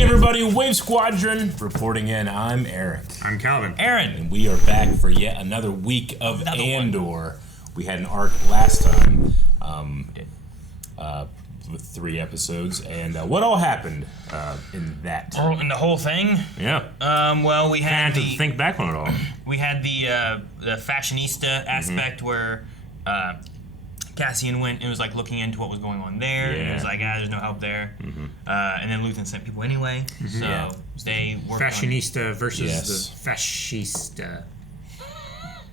Hey everybody, Wave Squadron reporting in. I'm Eric. I'm Calvin. Aaron. And we are back for yet another week of Andor. We had an arc last time with 3 episodes. And what all happened in that? In the whole thing? Yeah. Well, we had to think back on it all. We had the fashionista aspect where Cassian went and was like looking into what was going on there. And it was like, there's no help there. And then Luthen sent people anyway. So they worked Fashionista versus the fascista.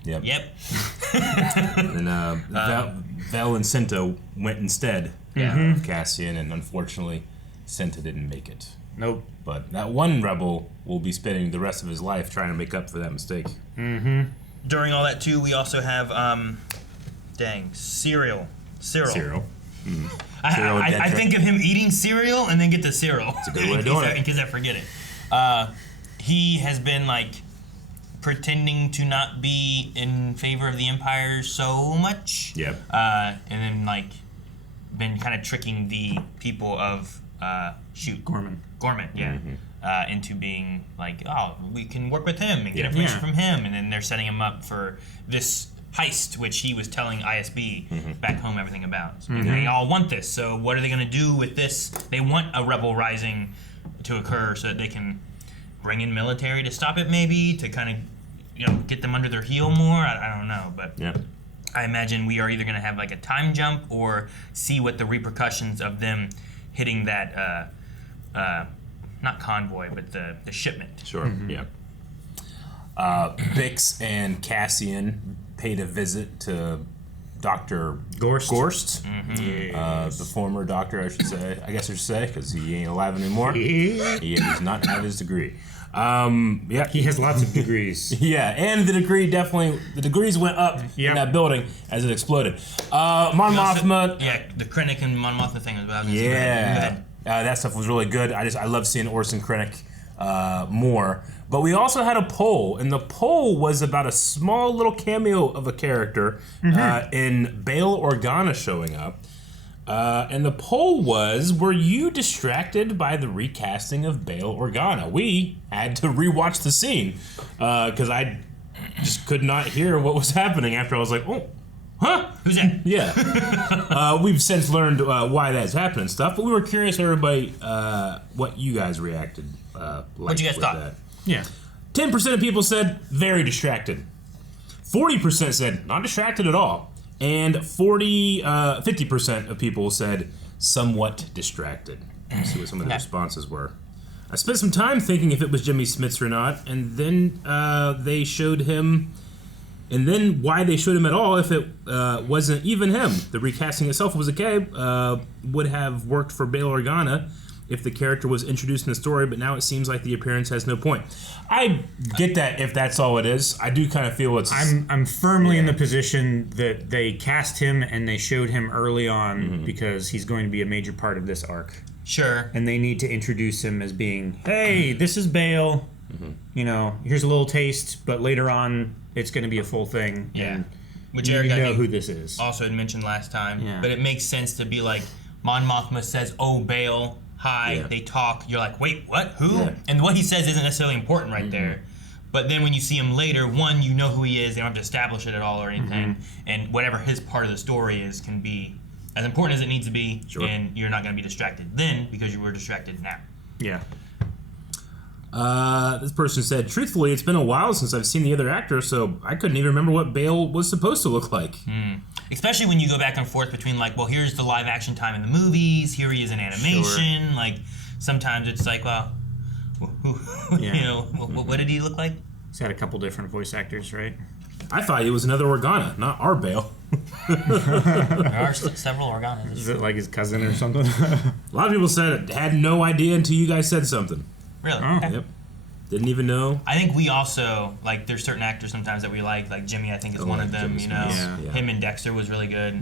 Yep. And Vel and Cinta went instead of Cassian, and unfortunately, Cinta didn't make it. Nope. But that one rebel will be spending the rest of his life trying to make up for that mistake. During all that too, we also have Cyril. I think of him eating cereal and then get to Cyril. It's a good way of doing it. In case I forget it. He has been like pretending to not be in favor of the Empire so much. Yep. And then like been kind of tricking the people of Gorman, into being like, oh, we can work with him and get information from him, and then they're setting him up for this heist, which he was telling ISB back home everything about. So they all want this, so what are they going to do with this? They want a rebel rising to occur so that they can bring in military to stop it, maybe, to kind of get them under their heel more. I don't know, but I imagine we are either going to have like a time jump or see what the repercussions of them hitting that not convoy, but the shipment. Sure. Bix and Cassian paid a visit to Dr. Gorst. The former doctor, I should say, because he ain't alive anymore. He does not have his degree. He has lots of degrees. And the degrees went up in that building as it exploded. Mon Mothma. The Krennic and Mon Mothma thing was about. That stuff was really good. I love seeing Orson Krennic more. But we also had a poll, and the poll was about a small little cameo of a character in Bail Organa showing up. And the poll was, were you distracted by the recasting of Bail Organa? We had to rewatch the scene because I just could not hear what was happening after I was like, oh, huh? Who's that? Yeah. We've since learned why that's happening and stuff, but we were curious, everybody, what you guys reacted what you guys thought? That. 10% of people said very distracted. 40% said not distracted at all. And 50% of people said somewhat distracted. Let's see what some of the responses were. I spent some time thinking if it was Jimmy Smits or not, and then they showed him, and then why they showed him at all if it wasn't even him. The recasting itself was okay, would have worked for Bail Organa if the character was introduced in the story, but now it seems like the appearance has no point. I get that if that's all it is. I do kind of feel it's... I'm firmly in the position that they cast him and they showed him early on because he's going to be a major part of this arc. Sure. And they need to introduce him as being, hey, this is Bail. Here's a little taste, but later on it's going to be a full thing. Yeah. Which you Eric, know who this is. Also had mentioned last time. Yeah. But it makes sense to be like, Mon Mothma says, oh, Bail... Hi, they talk, you're like, wait, what? Who? Yeah. And what he says isn't necessarily important right there. But then when you see him later, one, you know who he is, they don't have to establish it at all or anything. And whatever his part of the story is can be as important as it needs to be, and you're not going to be distracted then because you were distracted now. Yeah. This person said, truthfully, it's been a while since I've seen the other actor, so I couldn't even remember what Bail was supposed to look like. Especially when you go back and forth between, like, well, here's the live action time in the movies, here he is in animation. Like, sometimes it's like, well, what did he look like? He's had a couple different voice actors, right? I thought he was another Organa, not our Bail. There are several Organas. Is it like his cousin or something? A lot of people said had no idea until you guys said something. Really? Oh. Yep. Didn't even know. I think we also, like, there's certain actors sometimes that we like Jimmy, I think, is one of them, Him and Dexter was really good.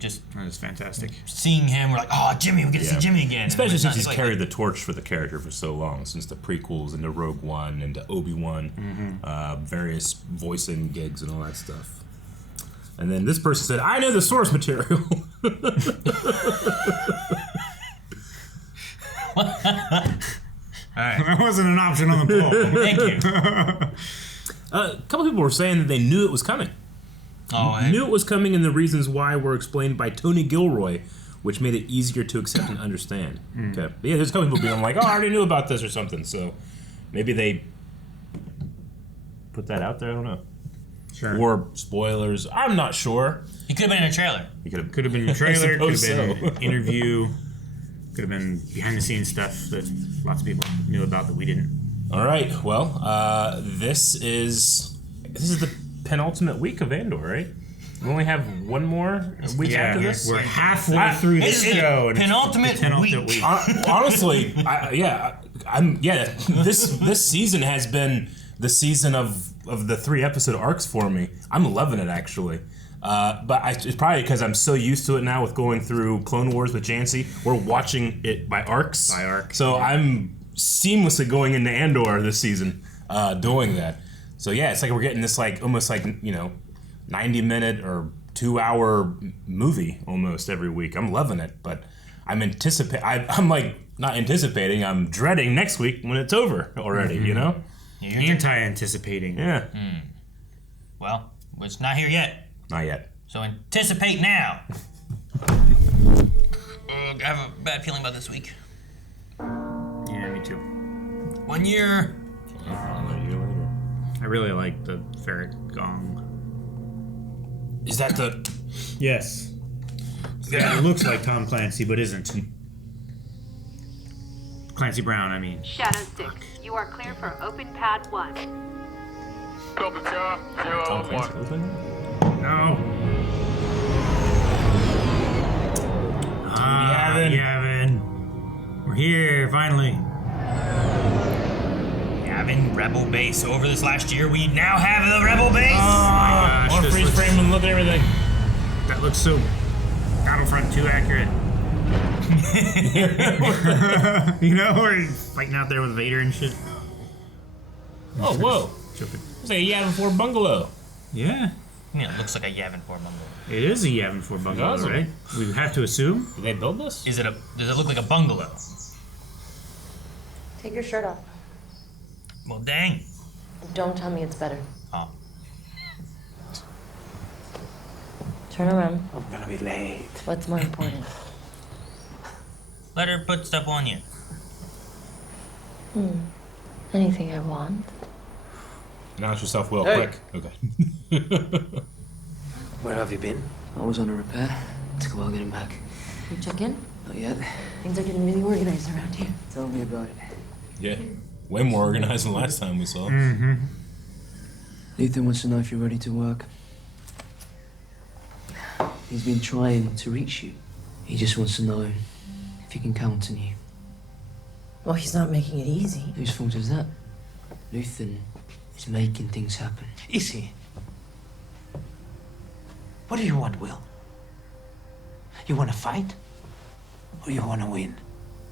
Just that was fantastic. Seeing him, we're like, oh, Jimmy, we get to see Jimmy again. Especially since he's carried the torch for the character for so long, since the prequels into Rogue One and Obi-Wan, various voicing gigs and all that stuff. And then this person said, I know the source material. right. That wasn't an option on the poll. Thank you. A couple people were saying that they knew it was coming. Oh, hey. Knew it was coming, and the reasons why were explained by Tony Gilroy, which made it easier to accept and understand. Okay. But yeah, there's a couple people being like, oh, I already knew about this or something. So maybe they put that out there. I don't know. Sure. Or spoilers. I'm not sure. He could have been in a trailer. He could Could have been a trailer, could have suppose been an interview, could have been behind the scenes stuff that lots of people knew about that we didn't. All right. Well, this is the penultimate week of Andor, right? We only have one more week after this. We're halfway through the This is show. the penultimate week. Honestly, This season has been the season of the 3-episode arcs for me. I'm loving it actually. But it's probably because I'm so used to it now with going through Clone Wars with Jancy. We're watching it by arcs. By arc. So I'm seamlessly going into Andor this season, doing that. So yeah, it's like we're getting this like almost like 90-minute or 2-hour movie almost every week. I'm loving it, but I'm like not anticipating. I'm dreading next week when it's over already. You know, Anti-anticipating. yeah. Well, it's not here yet. Not yet. So anticipate now. I have a bad feeling about this week. Yeah, me too. 1 year. I really like the ferret gong. Is that the? Yes. Yeah, it looks like Tom Clancy, but isn't. Clancy Brown, I mean. Shadow 6, you are clear for open pad 1. Copy, Char. Tom 0 Clancy 1. open? No. Yavin. We're here, finally. Yavin Rebel Base. Over this last year, we now have the Rebel Base. Oh, One this freeze looks- frame and look at everything. That looks so Battlefront 2 accurate. You know, we're fighting out there with Vader and shit. Oh, whoa. Jumping. It's like a Yavin 4 bungalow. Yeah. Yeah, it looks like a Yavin 4 bungalow. It is a Yavin 4 bungalow, Awesome. right? We have to assume. Did they build this? Does it look like a bungalow? Take your shirt off. Well, dang. Don't tell me it's better. Oh. Turn around. I'm gonna be late. What's more important? Let her put stuff on you. Anything I want. Announce yourself real Hey. quick. Okay. Where have you been? I was on a repair. Took a while getting back. You check in? Not yet. Things are getting really organized around here. Tell me about it. Yeah. Way more organized than last time we saw. Luthen wants to know if you're ready to work. He's been trying to reach you. He just wants to know if he can count on you. Well, he's not making it easy. Whose fault is that? Luthen is making things happen. Is he? What do you want, Will? You want to fight? Or you want to win?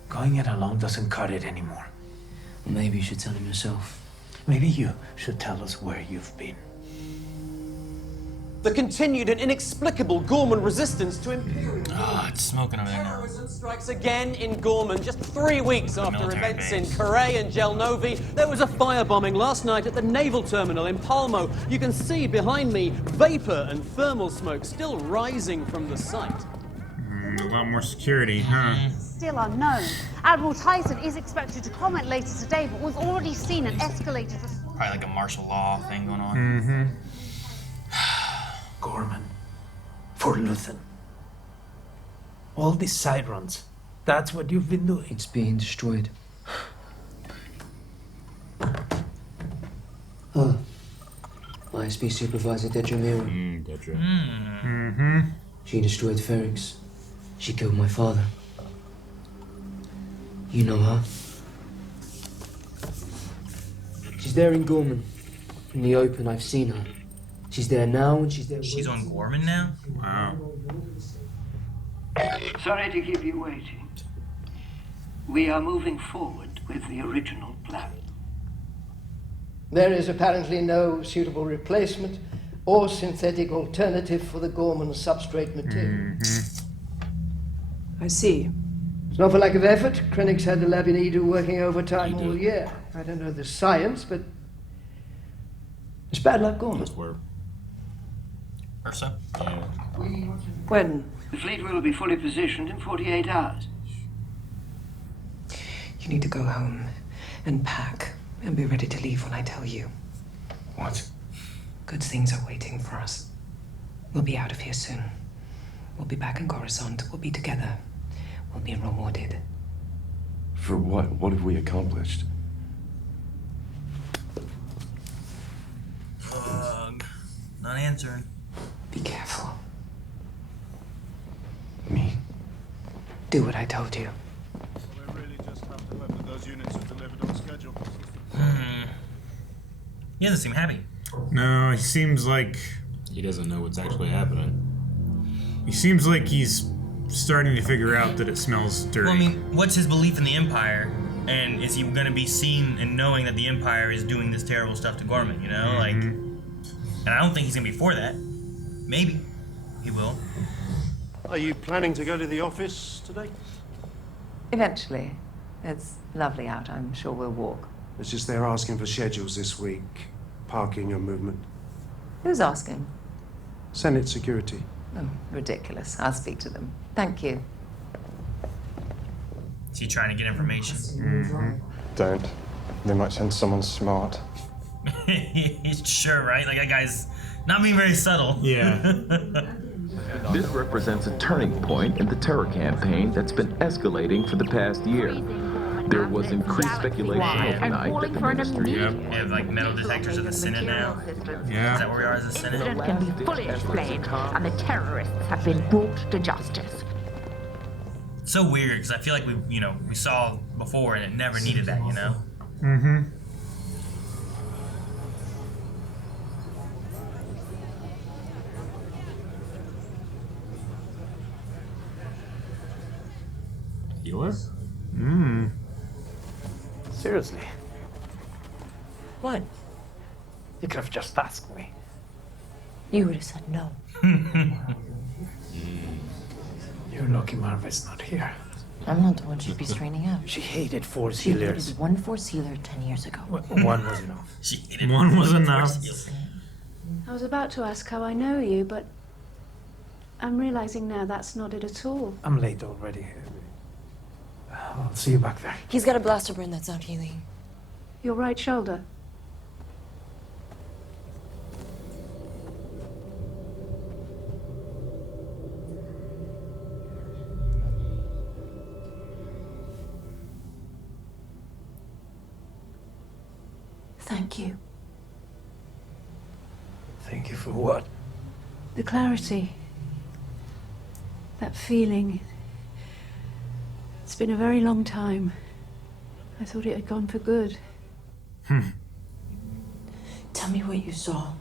Going it alone doesn't cut it anymore. Or maybe you should tell him yourself. Maybe you should tell us where you've been. The continued and inexplicable Gorman resistance to Imperial Ah, it's smoking over there now. terrorism strikes again in Gorman. Just 3 weeks after military events base. in Correa and Gelnovi, there was a firebombing last night at the naval terminal in Palmo. You can see behind me vapor and thermal smoke still rising from the site. A lot more security, huh? Still unknown. Admiral Tyson is expected to comment later today, but we've already seen an escalated response. Probably like a martial law thing going on. Gorman. For Luthen. All these side runs. That's what you've been doing. It's being destroyed. ISP Supervisor Dedramiro. Dedra. She destroyed Ferrix. She killed my father. You know her. She's there in Gorman. In the open, I've seen her. She's there now and she's there. She's on Gorman now? Wow. Sorry to keep you waiting. We are moving forward with the original plan. There is apparently no suitable replacement or synthetic alternative for the Gorman substrate material. I see. It's not for lack of effort. Krennic's had the lab in Edu working overtime all year. I don't know the science, but it's bad luck, Gorman. Ursa? Yeah. When? The fleet will be fully positioned in 48 hours. You need to go home and pack and be ready to leave when I tell you. What? Good things are waiting for us. We'll be out of here soon. We'll be back in Coruscant. We'll be together. We'll be rewarded. For what? What have we accomplished? Not answering. Be careful. Me? Do what I told you. We really just have to hope that those units are delivered on schedule. He doesn't seem happy. No, he seems like he doesn't know what's actually happening. He seems like he's starting to figure out that it smells dirty. Well, I mean, what's his belief in the Empire? And is he going to be seen and knowing that the Empire is doing this terrible stuff to Gorman, you know? Like, and I don't think he's going to be for that. Maybe he will. Are you planning to go to the office today? Eventually. It's lovely out. I'm sure we'll walk. It's just they're asking for schedules this week. Parking and movement. Who's asking? Senate security. Oh, ridiculous. I'll speak to them. Thank you. Is he trying to get information? Don't. They might send someone smart. He's sure, right? Like, that guy's not being very subtle. Yeah. This represents a turning point in the terror campaign that's been escalating for the past year. There was increased speculation overnight that the ministry... They have, like, metal detectors in the Senate now. Yeah. Is that where we are as a Senate? The incident can be fully explained, and the terrorists have been brought to justice. It's so weird, because I feel like we saw before, and it never needed that, you know? Mm-hmm. Healer? Seriously? What? You could have just asked me. You would have said no. You're lucky Marva's not here. I'm not the one she'd be straining out. She hated Force She healers. hated one Force healer 10 years ago. One was enough. She hated One was enough. I was about to ask how I know you, but I'm realizing now that's not it at all. I'm late already. I'll see you back there. He's got a blaster burn that's not healing. Your right shoulder. Thank you. Thank you for what? The clarity. That feeling. It's been a very long time. I thought it had gone for good. Tell me what you saw.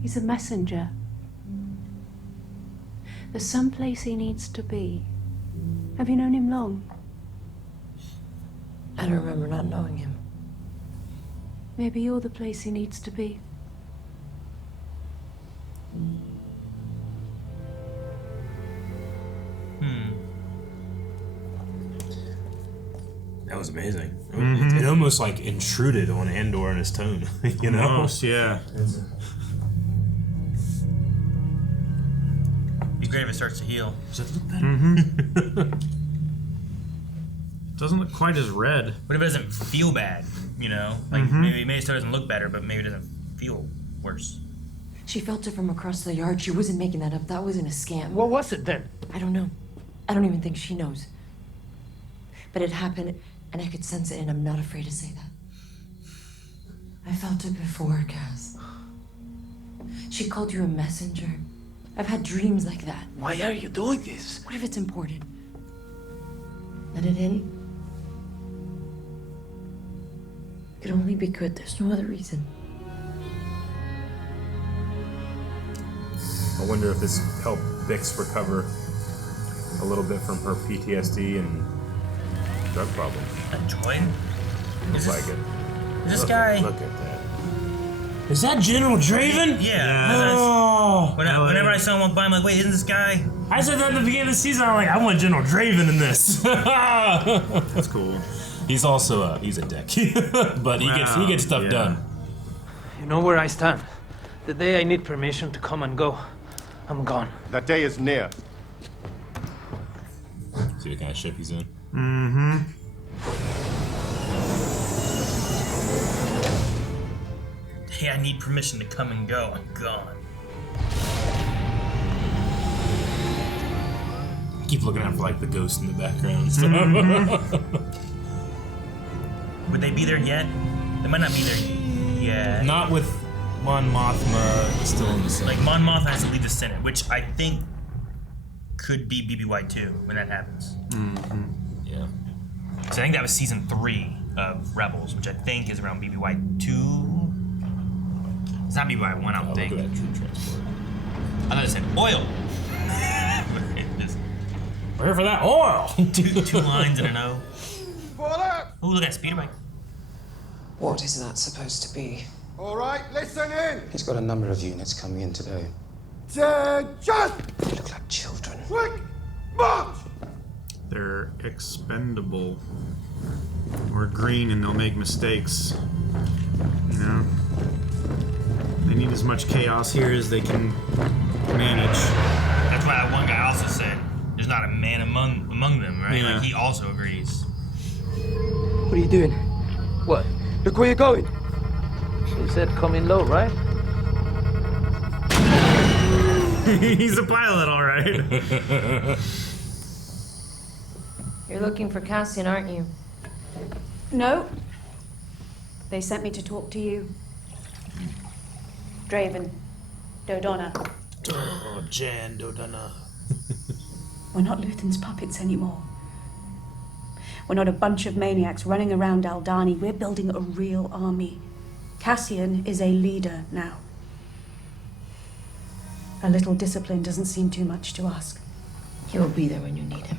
He's a messenger. There's some place he needs to be. Have you known him long? I don't remember not knowing him. Maybe you're the place he needs to be. That was amazing. It almost like intruded on Andor and his tone, you know? Almost, yeah. Be great if it starts to heal. Does it look better? Doesn't look quite as red. What if it doesn't feel bad, you know? Like, maybe it still doesn't look better, but maybe it doesn't feel worse. She felt it from across the yard. She wasn't making that up. That wasn't a scam. What was it then? I don't know. I don't even think she knows. But it happened, and I could sense it, and I'm not afraid to say that. I felt it before, Cass. She called you a messenger. I've had dreams like that. Why are you doing this? What if it's important? Let it in. It could only be good. There's no other reason. I wonder if this helped Bix recover a little bit from her PTSD and drug problem. A droid? Looks like it. Is this guy? Look at that. Is that General Draven? Yeah. Oh. Whenever I saw him walk by, I'm like, wait, isn't this guy? I said that at the beginning of the season. I'm like, I want General Draven in this. That's cool. He's also he's a dick, but he gets stuff done. You know where I stand. The day I need permission to come and go, I'm gone. That day is near. See what kind of ship he's in. Mm-hmm. Hey, I need permission to come and go. I'm gone. Keep looking out for like the ghost in the background and stuff. Would they be there yet? They might not be there yet. Not with Mon Mothma still in the Senate. Like, Mon Mothma has to leave the Senate, which I think could be BB-Y2 when that happens. Mm-hmm. Yeah. So I think that was season 3 of Rebels, which I think is around BB-Y2. It's not BB-Y1, I don't think. Look at that troop transport. I thought it said oil. We're here for that oil. two lines and an O. Oh, look at that speeder bike. What is that supposed to be? All right, listen in. He's got a number of units coming in today. Just They look like children. quick march. They're expendable. Or green and they'll make mistakes. You know? They need as much chaos here as they can manage. That's why that one guy also said there's not a man among them, right? Yeah. Like, he also agrees. What are you doing? What? Look where you're going. You said come in low, right? He's a pilot, all right. You're looking for Cassian, aren't you? No. They sent me to talk to you. Draven. Dodonna. Oh, Jan Dodonna. We're not Luthen's puppets anymore. We're not a bunch of maniacs running around Aldani. We're building a real army. Cassian is a leader now. A little discipline doesn't seem too much to ask. He'll be there when you need him.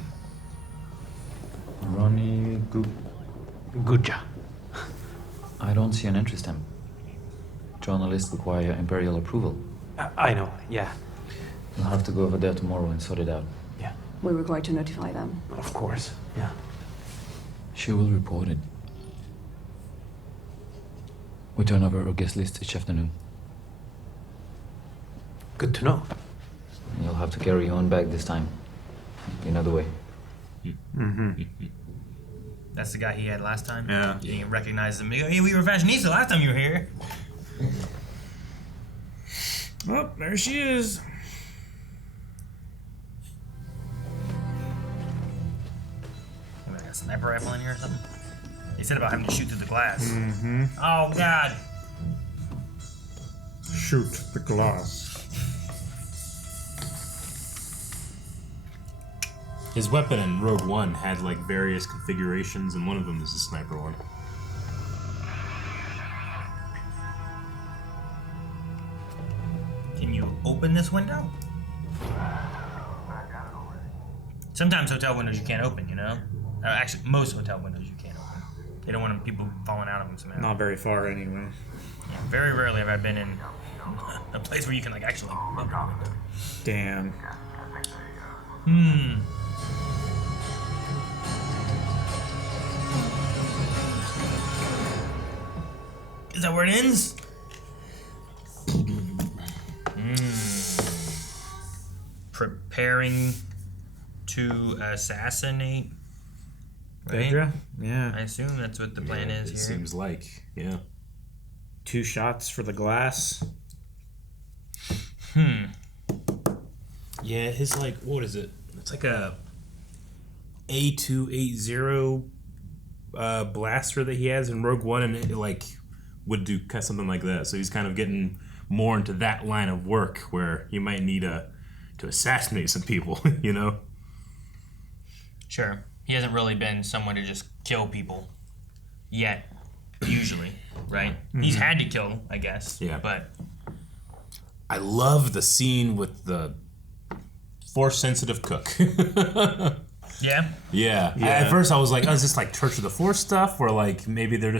Ronnie Guja. I don't see an interest in him. Journalists require Imperial approval. I know, yeah. You'll have to go over there tomorrow and sort it out. Yeah. We were going to notify them. Of course, yeah. She will report it. We turn over our guest list each afternoon. Good to know. You'll have to carry your own bag this time. Another way. Mm-hmm. That's the guy he had last time? Yeah. You didn't recognize him. Hey, we were fashionista last time you were here. Oh, there she is. Like a sniper rifle in here or something? He said about having to shoot through the glass. Mm-hmm. Oh, God. Shoot the glass. His weapon in Rogue One had like various configurations, and one of them is the sniper one. Can you open this window? Sometimes hotel windows you can't open, you know? Actually, most hotel windows you can't open. They don't want people falling out of them somehow. Not very far anyway. Yeah, very rarely have I been in a place where you can like actually open a window. Damn. Is that where it ends? Preparing to assassinate. Right? Dedra? Yeah. I assume that's what the plan is it here. Seems like, yeah. 2 shots for the glass. Yeah, his like, what is it? It's like a A280 blaster that he has in Rogue One, and it like would do something like that. So he's kind of getting more into that line of work where you might need to assassinate some people, you know? Sure. He hasn't really been someone to just kill people yet, usually, right? He's had to kill, I guess. Yeah. But I love the scene with the Force-sensitive cook. yeah? Yeah. At first I was like, oh, is this like Church of the Force stuff? Or like maybe they're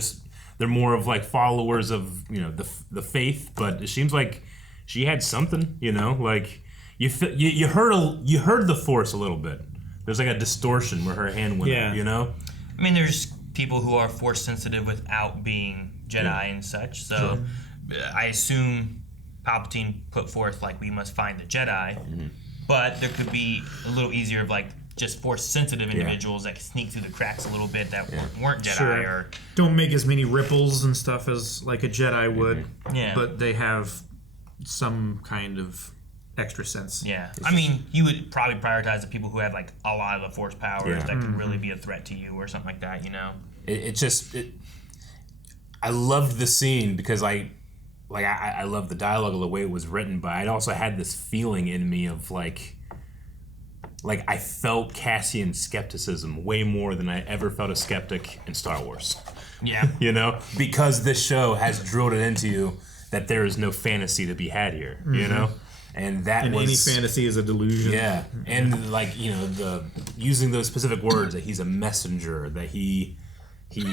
they're more of like followers of the faith. But it seems like she had something, like you heard the Force a little bit. There's like a distortion where her hand went up, I mean, there's people who are Force sensitive without being Jedi and such. So I assume Palpatine put forth like we must find the Jedi, but there could be a little easier of like just Force sensitive individuals that can sneak through the cracks a little bit that weren't Jedi or don't make as many ripples and stuff as like a Jedi would. Yeah. But they have some kind of extra sense. Yeah. I mean, you would probably prioritize the people who have like a lot of the Force powers that could really be a threat to you or something like that, I loved the scene because I love the dialogue of the way it was written, but I also had this feeling in me of like I felt Cassian's skepticism way more than I ever felt a skeptic in Star Wars. Yeah. Because this show has drilled it into you that there is no fantasy to be had here, And any fantasy is a delusion. Yeah. And the using those specific words, that he's a messenger, that he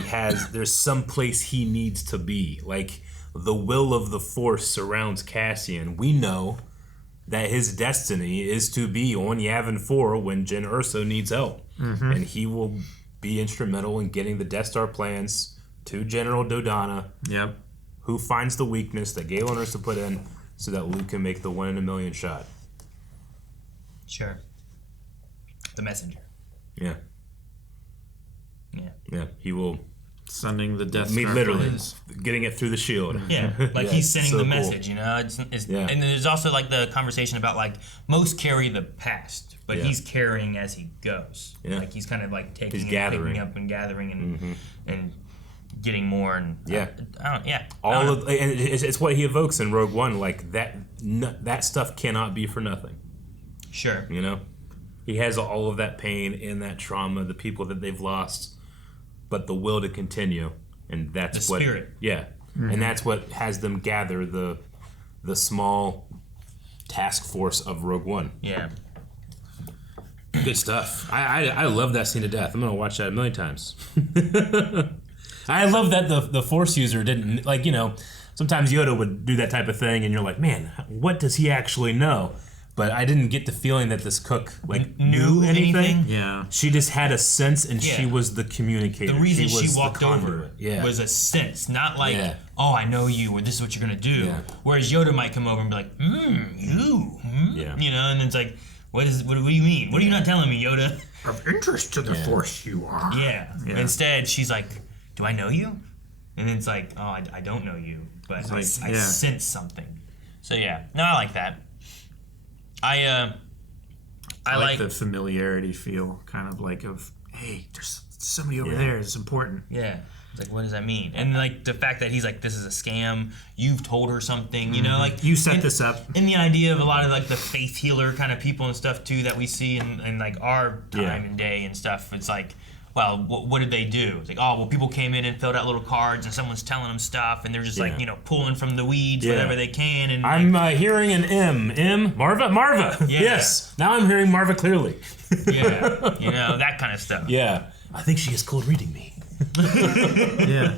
has, there's some place he needs to be. Like, the will of the Force surrounds Cassian. We know that his destiny is to be on Yavin 4 when Jyn Erso needs help. And he will be instrumental in getting the Death Star plans to General Dodonna. Yep. Who finds the weakness that Galen Erso put in so that Luke can make the 1 in a million shot. Sure. The messenger. Yeah. Yeah. Yeah. He will sending the Death Star literally plans. Getting it through the shield. Yeah, like he's sending the message, And then there's also like the conversation about like most carry the past, but he's carrying as he goes. Yeah. Like he's kind of like taking and gathering. picking up and gathering and getting more and it's what he evokes in Rogue One. Like that stuff cannot be for nothing. Sure. He has all of that pain and that trauma, the people that they've lost, but the will to continue, and that's the spirit. And that's what has them gather the small task force of Rogue One. Yeah. Good stuff. I love that scene to death. I'm gonna watch that a million times. I love that the Force user didn't sometimes Yoda would do that type of thing, and you're like, man, what does he actually know? But I didn't get the feeling that this cook knew anything. Yeah. She just had a sense, and she was the communicator. The reason she walked over was a sense, not like, oh, I know you, or this is what you're gonna do. Yeah. Whereas Yoda might come over and be like, you, and it's like, what do you mean? What are you not telling me, Yoda? Of interest to the Force, you are. Yeah. Instead, she's like, do I know you? And then it's like, oh, I don't know you, but I sense something. So yeah, no, I like that. I like the familiarity feel, kind of like of, hey, there's somebody over there. It's important. Yeah. It's like, what does that mean? And like the fact that he's like, this is a scam. You've told her something. Like you set this up. And the idea of a lot of like the faith healer kind of people and stuff too that we see in like our time and day and stuff. It's like, well, what did they do? It's like, oh, well, people came in and filled out little cards, and someone's telling them stuff, and they're just like, pulling from the weeds whatever they can. And I'm hearing an M. Marva. Yeah. Yes. Now I'm hearing Marva clearly. Yeah. That kind of stuff. Yeah. I think she is cold reading me. Yeah.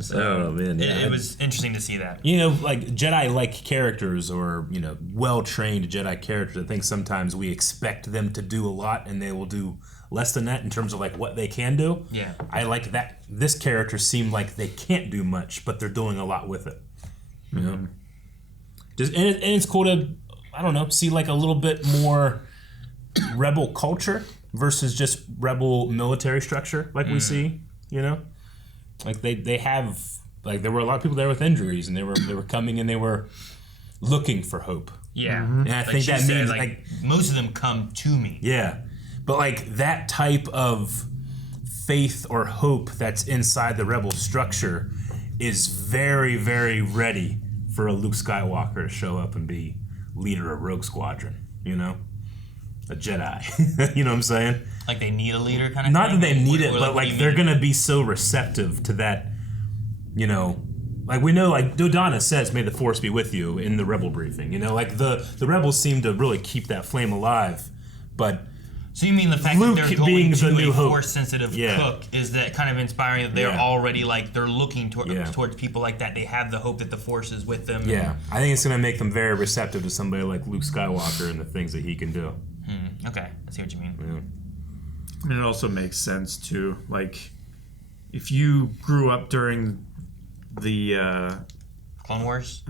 So, man, it was interesting to see that. Like Jedi-like characters or, well-trained Jedi characters, I think sometimes we expect them to do a lot, and they will do less than that in terms of like what they can do. Yeah. I like that this character seemed like they can't do much, but they're doing a lot with it. And it's cool to, I don't know, see like a little bit more rebel culture versus just rebel military structure like we see, Like they have, like there were a lot of people there with injuries, and they were coming and they were looking for hope. Yeah. And I think that means like most of them come to me. Yeah. But like that type of faith or hope that's inside the rebel structure is very, very ready for a Luke Skywalker to show up and be leader of Rogue Squadron, a Jedi. You know what I'm saying? Like they need a leader kind of Not thing? that they need it, Or but like they're going to be so receptive to that, like we know, like Dodonna says, may the Force be with you in the rebel briefing, like the rebels seem to really keep that flame alive, but So you mean the fact Luke that they're going being the to New a Hope. Force-sensitive cook is that kind of inspiring that they're Yeah. already like they're looking towards people like that. They have the hope that the Force is with them. Yeah, I think it's going to make them very receptive to somebody like Luke Skywalker and the things that he can do. Okay, I see what you mean. Yeah. And it also makes sense too. Like, if you grew up during the Clone Wars,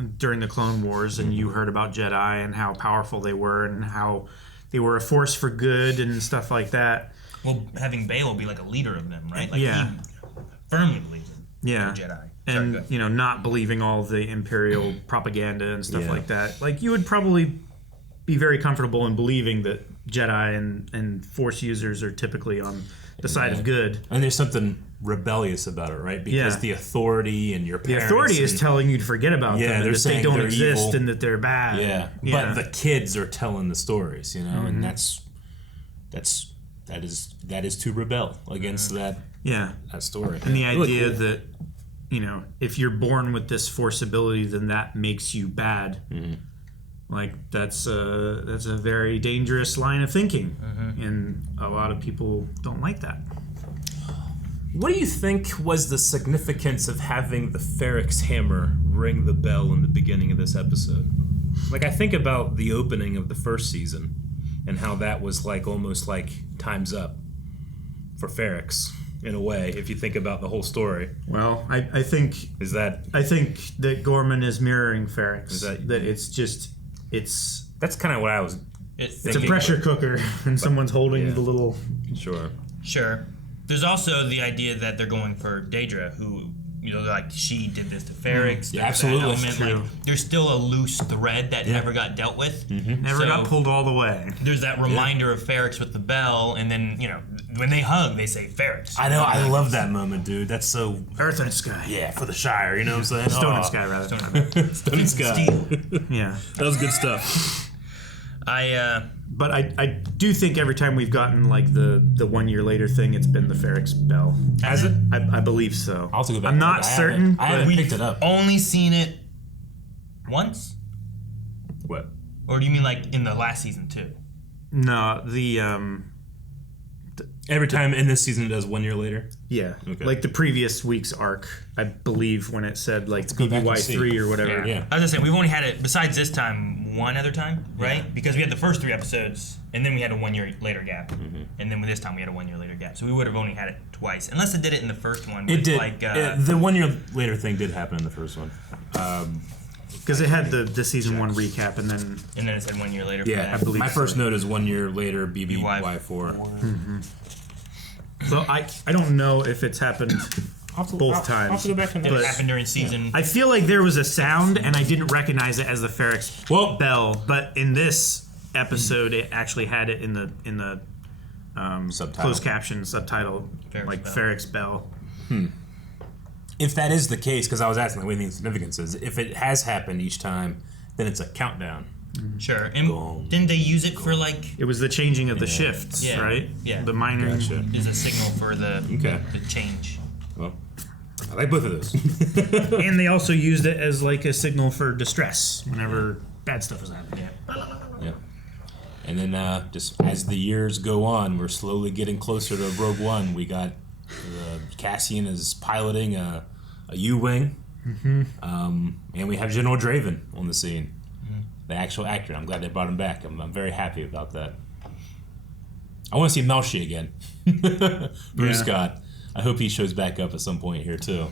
and you heard about Jedi and how powerful they were and how they were a force for good and stuff like that. Well, having Bail be like a leader of them, right? Like Yeah. he firmly believes in Yeah. the Jedi. And, you know, not believing all the Imperial propaganda and stuff Yeah. like that. Like, you would probably be very comfortable in believing that Jedi and Force users are typically on the side of good. And there's something rebellious about it, right? Because the authority and your The parents authority is and- telling you to forget about them and they're that they saying don't they're exist evil. and that they're bad. Yeah. Yeah. But the kids are telling the stories, you know, and Mhm. that is to rebel against that story. And the Really idea cool. that, you know, if you're born with this force ability, then that makes you bad. Like, that's a very dangerous line of thinking, and a lot of people don't like that. What do you think was the significance of having the Ferrix hammer ring the bell in the beginning of this episode? Like, I think about the opening of the first season and how that was like almost like time's up for Ferrix in a way, if you think about the whole story. Well, I think that Gorman is mirroring Ferrix. That's kind of what I was. It's a pressure cooker, and someone's holding the little. Sure. There's also the idea that they're going for Daedra, who, you know, like she did this to Ferrix. Yeah, that absolutely. element, like, there's still a loose thread that never got dealt with. Never got pulled all the way. There's that reminder of Ferrix with the bell, and then, you know, when they hug, they say Ferrix. I know, I love that moment, dude. That's so Earth and Sky. Yeah, for the Shire, you know what I'm saying? Stone and Sky, rather. Stone and Sky. Yeah, that was good stuff. But I do think every time we've gotten like the 1 year later thing, it's been the Ferrix bell. Has it? I believe so. I'll have to go back. I'm not certain. I haven't but picked it up. Only seen it once? What? Or do you mean like in the last season too? No, every time in this season it does 1 year later. Yeah, Okay. like the previous week's arc, I believe, when it said like go back and BBY3 see. or whatever. Yeah. I was gonna say we've only had it besides this time one other time, right? Because we had the first 3 episodes, and then we had a 1 year later gap, and then this time we had a 1 year later gap. So we would have only had it twice, unless it did it in the first one. It with, did. Like, The 1 year later thing did happen in the first one. Because it had the season 1 recap, and then it said 1 year later. For Yeah, that. I believe my first so. note is 1 year later, BBY4. So I don't know if it's happened both times. I'll have to go back and It look. happened during season. I feel like there was a sound, and I didn't recognize it as the Ferrix bell. But in this episode, it actually had it in the Subtitle. closed caption subtitle, Ferrix like bell. Ferrix bell. If that is the case, because I was asking what do you think the significance is, if it has happened each time, then it's a countdown. Sure. And didn't they use it for like? It was the changing of the shifts, Yeah. right? Yeah. The minor. Gotcha. Is a signal for the Okay. the change. Well, I like both of those. And they also used it as like a signal for distress whenever bad stuff was happening. Yeah. And then just as the years go on, we're slowly getting closer to Rogue One. We got Cassian is piloting a U-wing, and we have General Draven on the scene, the actual actor. I'm glad they brought him back. I'm very happy about that. I want to see Melshi again. Bruce Yeah. Scott. I hope he shows back up at some point here too.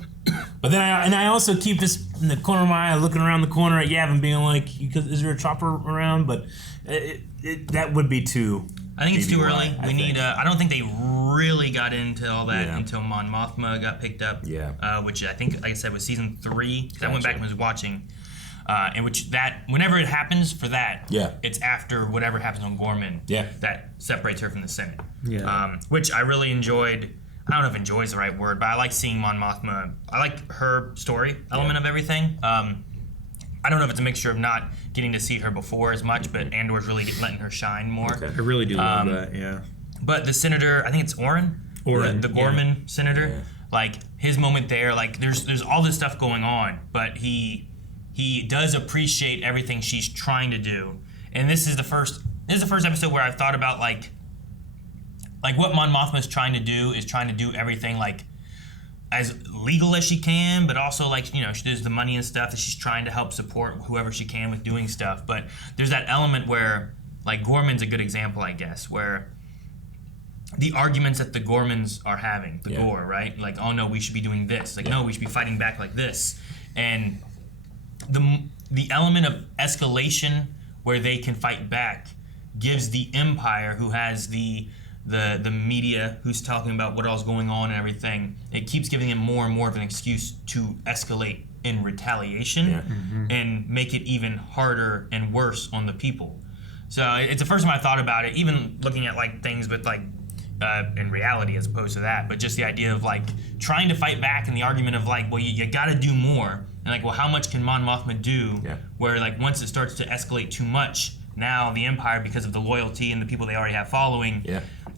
But then I also keep this in the corner of my eye, looking around the corner at Yavin, being like, "Is there a chopper around?" But that would be too. I think it's too early. I We need. think. I don't think they really got into all that Yeah. until Mon Mothma got picked up. Yeah. Which I think, like I said, was season 3. 'Cause I went Gotcha. back and was watching. In which whenever it happens for that, Yeah. it's after whatever happens on Gorman. Yeah. That separates her from the Senate. Yeah. Which I really enjoyed. I don't know if enjoy is the right word, but I like seeing Mon Mothma. I like her story element of everything. I don't know if it's a mixture of not getting to see her before as much, but Andor's really letting her shine more. I really do love that. Yeah. But the senator, I think it's Oren, the Gorman senator. Like his moment there, like there's all this stuff going on, but he does appreciate everything she's trying to do. And this is the first episode where I've thought about like like what Mon Mothma is trying to do is trying to do everything like as legal as she can, but also like, you know, there's the money and stuff that she's trying to help support whoever she can with doing stuff. But there's that element where, like, Gorman's a good example, I guess, where the arguments that the Gormans are having, the Gore, right? Like, oh no, we should be doing this. Like, no, we should be fighting back like this. And the element of escalation where they can fight back gives the Empire, who has the media who's talking about what all's going on and everything, it keeps giving them more and more of an excuse to escalate in retaliation and make it even harder and worse on the people. So it's the first time I thought about it, even looking at like things with like in reality as opposed to that, but just the idea of like trying to fight back and the argument of like, well, you gotta do more. And like, well, how much can Mon Mothma do? Where like once it starts to escalate too much, now the Empire, because of the loyalty and the people they already have following,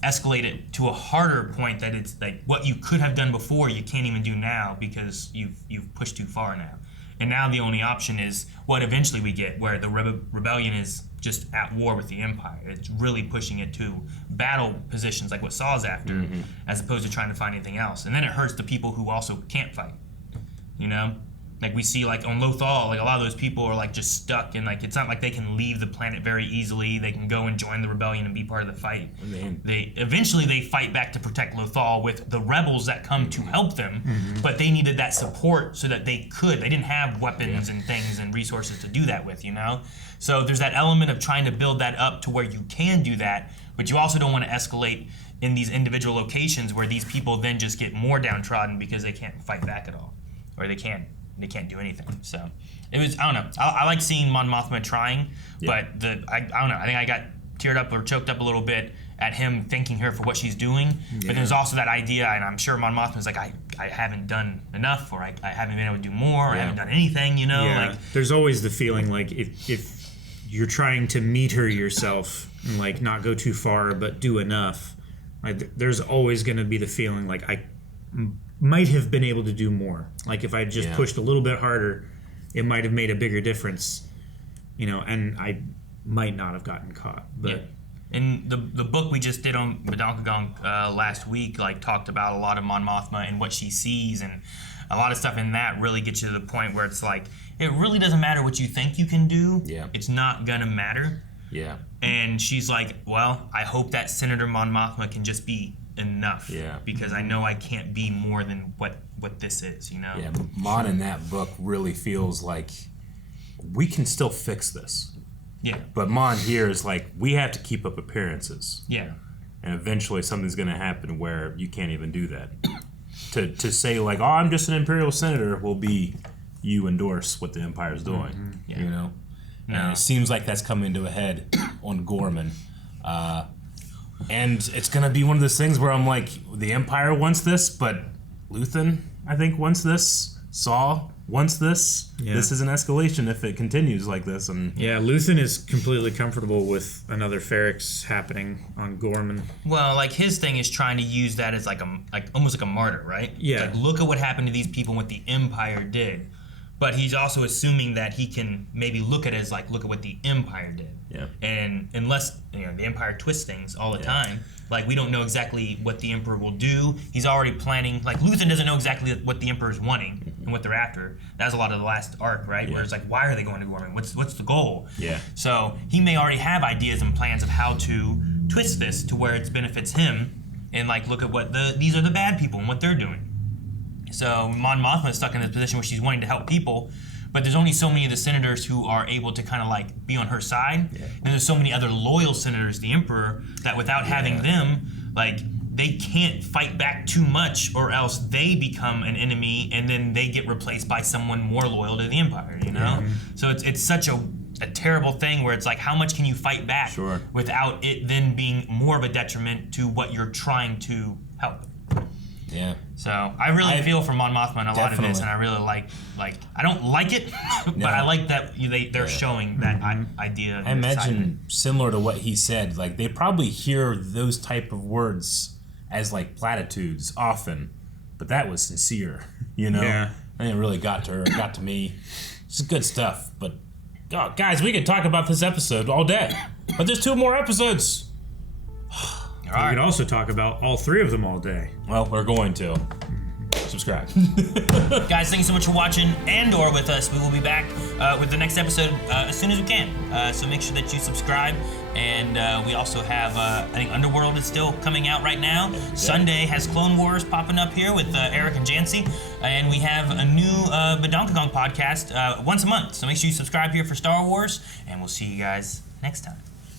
escalate it to a harder point that it's like what you could have done before you can't even do now because you've pushed too far now. And now the only option is what eventually we get, where the rebellion is just at war with the Empire. It's really pushing it to battle positions like what Saw's after, as opposed to trying to find anything else. And then it hurts the people who also can't fight, you know? Like we see like on Lothal, like a lot of those people are like just stuck and like it's not like they can leave the planet very easily. They can go and join the rebellion and be part of the fight. They eventually fight back to protect Lothal with the rebels that come to help them, but they needed that support so that they didn't have weapons and things and resources to do that with, you know? So there's that element of trying to build that up to where you can do that, but you also don't want to escalate in these individual locations where these people then just get more downtrodden because they can't fight back at all, or they can't do anything. So it was, I don't know. I like seeing Mon Mothma trying, but I don't know. I think I got teared up or choked up a little bit at him thanking her for what she's doing. But there's also that idea, and I'm sure Mon Mothma's like, I haven't done enough, or I haven't been able to do more, or I haven't done anything, you know? Yeah. Like, there's always the feeling like if you're trying to meet her yourself and like not go too far but do enough, like there's always going to be the feeling like I might have been able to do more. Like if I just pushed a little bit harder, it might have made a bigger difference, you know, and I might not have gotten caught. But in the book we just did on Badonkagon last week, like talked about a lot of Mon Mothma and what she sees, and a lot of stuff in that really gets you to the point where it's like, it really doesn't matter what you think you can do. It's not gonna matter. And she's like, well, I hope that Senator Mon Mothma can just be enough, because I know I can't be more than what this is, you know? Mon in that book really feels like we can still fix this. But Mon here is like, we have to keep up appearances. And eventually something's gonna happen where you can't even do that. To say like, oh, I'm just an Imperial Senator will be you endorse what the Empire's doing, you know? And it seems like that's coming to a head on Gorman. And it's going to be one of those things where I'm like, the Empire wants this, but Luthen, I think, wants this. Saw wants this. This is an escalation if it continues like this. And Luthen is completely comfortable with another Ferrix happening on Gorman. Well, like his thing is trying to use that as like almost like a martyr, right? Like, look at what happened to these people and what the Empire did. But he's also assuming that he can maybe look at it as like, look at what the Empire did. And unless, you know, the Empire twists things all the time, like we don't know exactly what the Emperor will do. He's already planning, like Luthen doesn't know exactly what the Emperor's wanting and what they're after. That's a lot of the last arc, right? Where it's like, why are they going to Gorman? What's the goal? So he may already have ideas and plans of how to twist this to where it benefits him, and like look at what these are the bad people and what they're doing. So Mon Mothma is stuck in this position where she's wanting to help people, but there's only so many of the senators who are able to kind of like be on her side, and there's so many other loyal senators, the Emperor, that without having them, like they can't fight back too much, or else they become an enemy, and then they get replaced by someone more loyal to the Empire. You know, so it's such a terrible thing where it's like, how much can you fight back without it then being more of a detriment to what you're trying to help? So I really feel for Mon Mothma in a lot of this, and I really like I don't like it, but I like that they're showing that idea. I imagine similar to what he said, like they probably hear those type of words as like platitudes often, but that was sincere, you know? And it really got to her, got to me. It's good stuff, but guys, we could talk about this episode all day, but there's 2 more episodes. We could also talk about all three of them all day. Well, we're going to. Subscribe. Guys, thank you so much for watching Andor with us. We will be back with the next episode as soon as we can. So make sure that you subscribe. And we also have, I think Underworld is still coming out right now. Yeah. Sunday has Clone Wars popping up here with Eric and Jancy. And we have a new Badonka Kong podcast once a month. So make sure you subscribe here for Star Wars. And we'll see you guys next time.